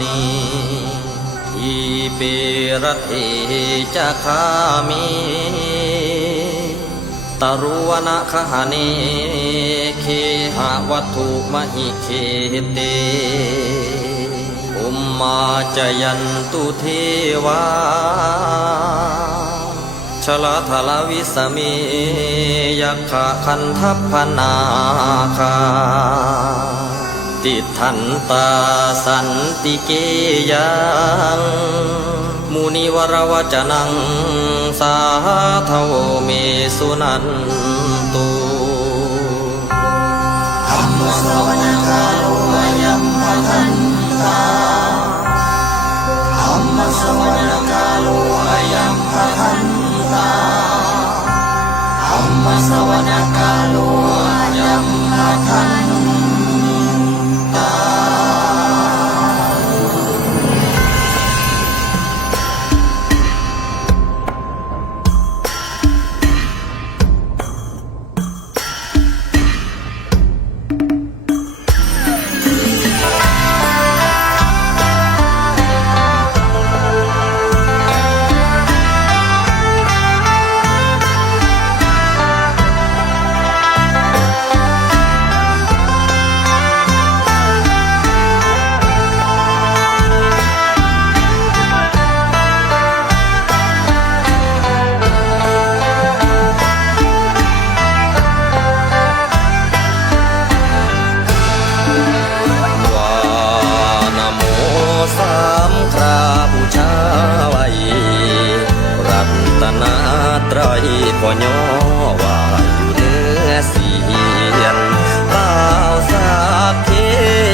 นีทีเปรเทจะคามีตรุวนะคหาเนเคหาวัตถุมหิเคเตอุมมาจยันตุเทวาชลาทลวิสเมยักขะคันทัพพนาคา ติทันตาสันติเกยังมุนิวรวจนัง สาเทวเมสุนันตุธรรมสวนาคารุยัมพทันตาธรรมสวนาคารุยัมพทันตาธรรมสวนาคารุยัมพทัน ย่อว่าอยู่เนื้อเสียนเปล่าสาบเค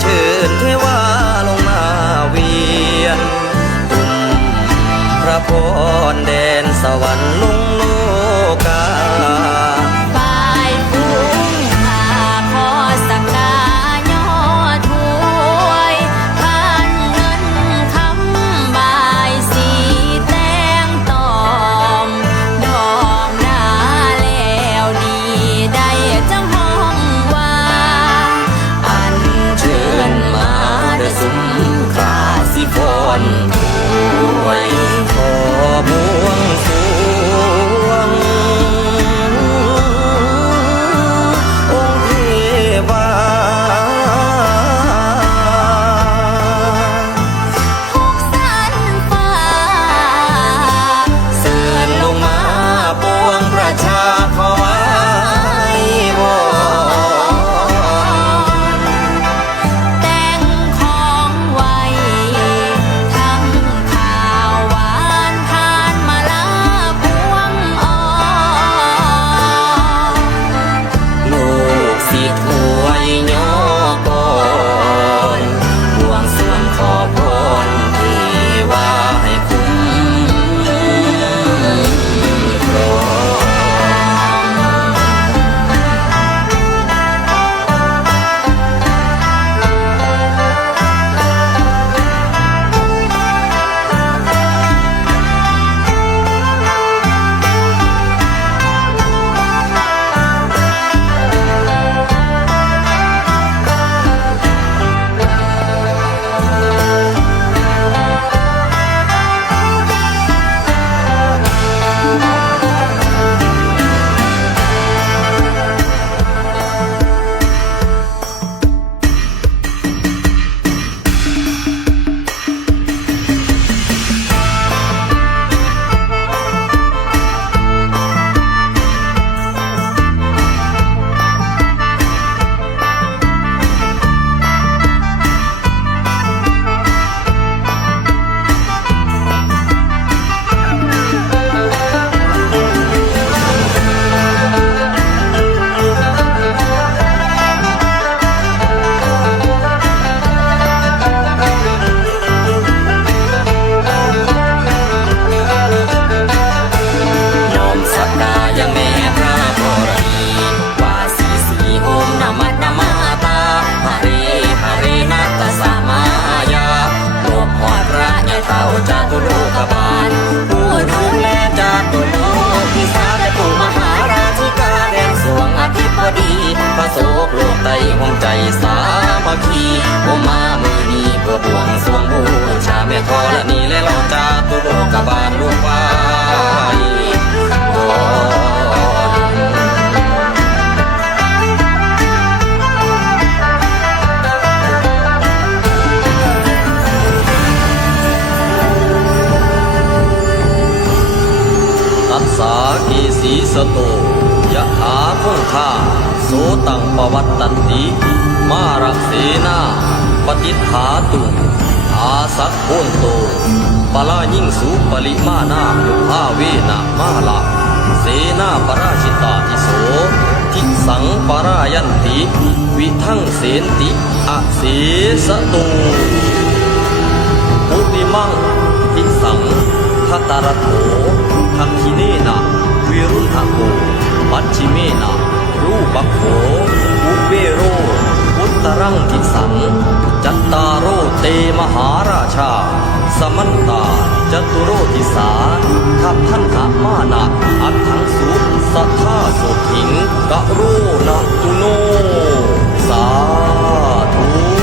เชิญเทวาลงมาเวียนพระพรแดนสวรรค์ คีผมมามื่อนี้เพื่อบวงสวงบูชาแม่ทอและนี่และเราจาตุโลกบาลลูกวายตัสสากีสีสโตยะถาพุงคาโสตังปวัตตันติ มารักษีนาปฏิฐาตุอาสักโนโตปลายิ่งสูปริมานาลุภาเวนะมาละเสนาปราชิตาอิโสทิสังปรายันติ วิทั้งเสนติอเสสตูปุริมังทิสังทัตรโถทักคิเนนะวิรุณโกปัจฉิเมนะรูปโขอุเบโร ตรังทิสัง จัตตาโรเตมหาราชา สมันตาจตุโรทิสาทัพพันธมานะอันทังสุสัทธาสุถิงกะโรนะตุโน สาธุ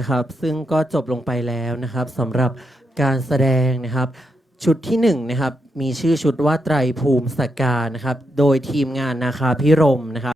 ะครับ ซึ่งก็จบลงไปแล้วนะครับสำหรับการแสดงนะครับ ชุดที่หนึ่งนะครับมีชื่อชุดว่าไตรภูมิสกานะครับ โดยทีมงานนาคาพิรมนะครับ